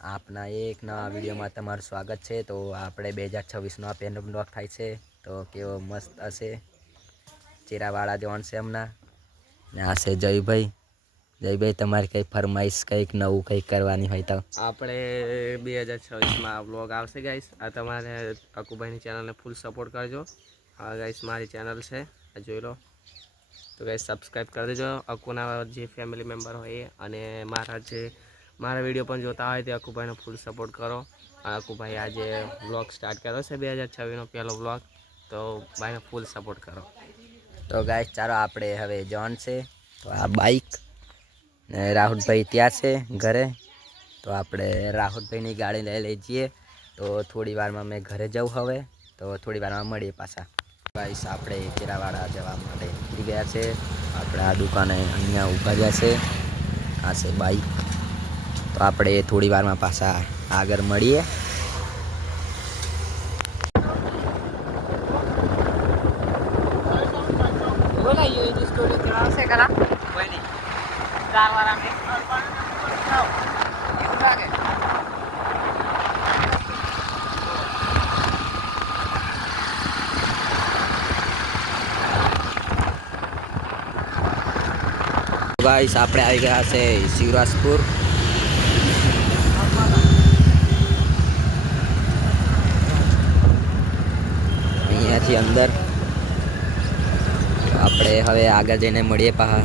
આપના એક નવા વિડીયોમાં તમારું સ્વાગત છે। તો આપણે 2026નો આ પહેલો બ્લોગ થાય છે, તો કેવો મસ્ત હશે। ચેરાવાળા જવાનું છે હમણાં ને આ છે જયભાઈ। જયભાઈ તમારી કંઈ ફરમાઈશ કંઈક નવું કંઈક કરવાની હોય તો આપણે 2026માં બ્લોગ આવશે ગાઈસ। આ તમારે અકુભાઈની ચેનલને ફૂલ સપોર્ટ કરજો। હા ગાઈસ, મારી ચેનલ છે, આ જોઈ લો। તો ગાઈસ સબસ્ક્રાઈબ કરી દેજો અકુના જે ફેમિલી મેમ્બર હોય એ, અને મારા વિડીયો પણ જોતા હોય તે અકુભાઈનો ફૂલ સપોર્ટ કરો। અકુભાઈ આજે બ્લોગ સ્ટાર્ટ કર્યો છે 2026નો પહેલો બ્લોગ, તો ભાઈને ફૂલ સપોર્ટ કરો। તો ગાઈસ ચાલો આપણે હવે જવાનું છે। તો આ બાઈક ને રાહુલભાઈ ત્યાં છે ઘરે, તો આપણે રાહુલભાઈની ગાડી લઈ જઈએ। તો થોડી વારમાં મેં ઘરે જાઉં હવે, તો થોડી વારમાં મળીએ પાછા। ગાઈસ આપણે ચેરાવાડા જવા માટે નીકળી ગયા છે। આપણે આ દુકાને અહીંયા ઊભા રહ્યા છે। આ છે બાઈક, તો આપણે થોડી વારમાં પાછા આગળ મળીએ। ગાઈસ આપણે આવી ગયા છે શિવરાજપુર। અહીંયાથી અંદર આપણે હવે આગળ જઈને મળીએ પાછા।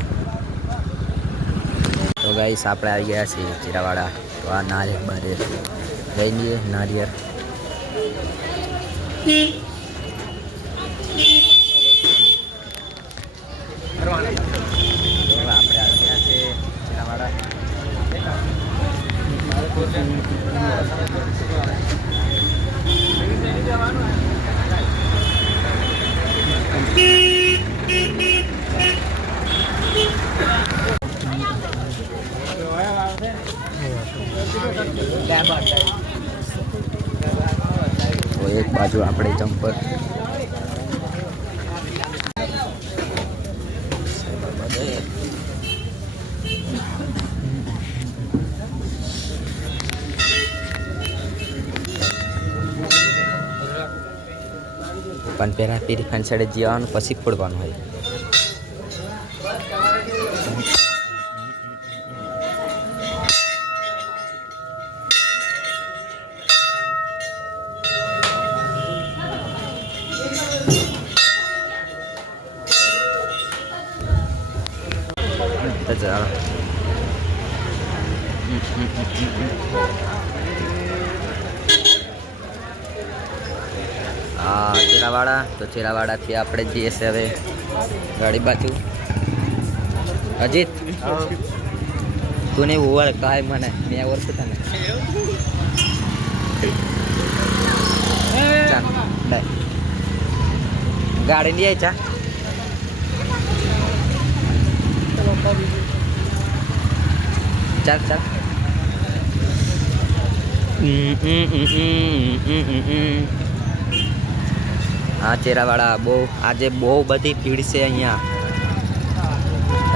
તો ગાઈસ આપણે આવી ગયા છીએ ચેરાવાડા। તો આ નારિયેળ બારિયેળ લઈ લઈએ, નારિયેળ। આપણે આવી ગયા છે ચેરાવાડા। તો એક બાજુ આપણે જમ્પર, પણ પહેલાં પેલી ફેન્સડે જવાનું પછી ફોડવાનું હોય। તો ચાલો હા ચેરાવાડા। તો ચેરાવાડાથી આપણે જઈએ છીએ હવે ગાડી બાજુ। અજીત તું નહીં ઓળખ કાંઈ મને, મેં ઓળખું તને। ચાલ બાય, ગાડી નહીં આવી ચા। ચાલ ચાલ। હા ચેરાવાડા આજે બહુ બધી ભીડ છે અહીંયા,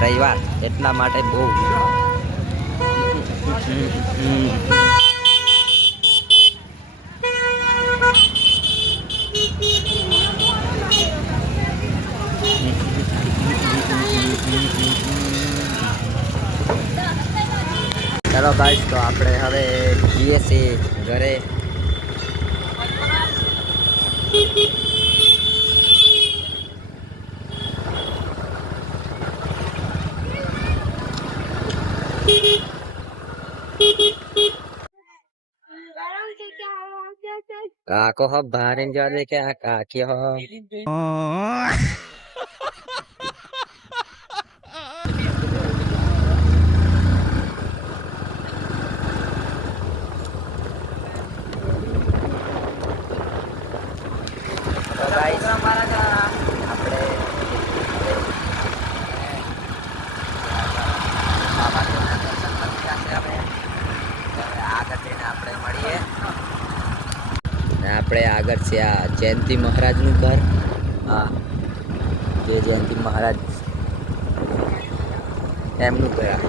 રવિવાર એટલા માટે બહુ। ચાલો ગાઈસ, તો આપણે હવે જઈએ છીએ ઘરે। કાકો હબ બારે जा दे क्या काकी हो। તો ગાઈસ આપણે આપણે આગળ છે આ જયંતિ મહારાજનું ઘર। હા, જે જયંતિ મહારાજ એમનું ઘર।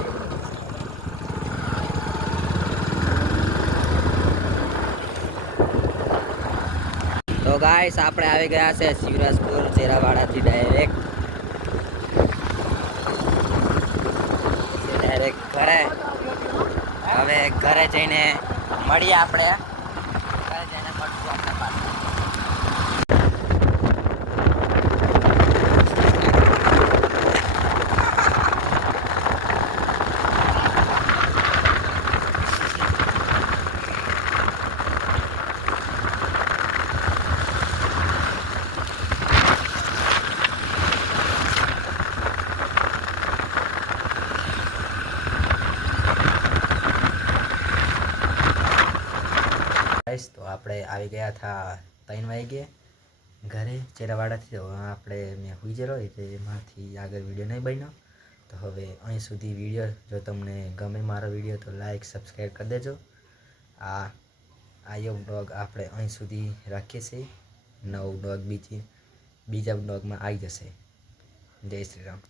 ગાઈસ આપણે આવી ગયા છે શિવરાજપુર ચેરાવાડાથી ડાયરેક્ટ ઘરે. હવે ઘરે જઈને મળીએ આપણે. ઘરે જઈને મળશું આપણે પાછું. તો આપણે આવી ગયા હતા 3 વાગે ઘરે ચેરાવાડાથી. તો આપણે મેં સુઈ ગયેલો એટલે એમાંથી આગળ વિડીયો નહીં બન્યો. તો હવે અહીં સુધી વિડીયો જો તમને ગમે મારો વિડીયો તો લાઈક સબસ્ક્રાઈબ કરી દેજો. આ બ્લોગ આપણે અહીં સુધી રાખીએ છીએ. નવો બ્લોગ બીજા બ્લોગમાં આવી જશે. જય શ્રી રામ.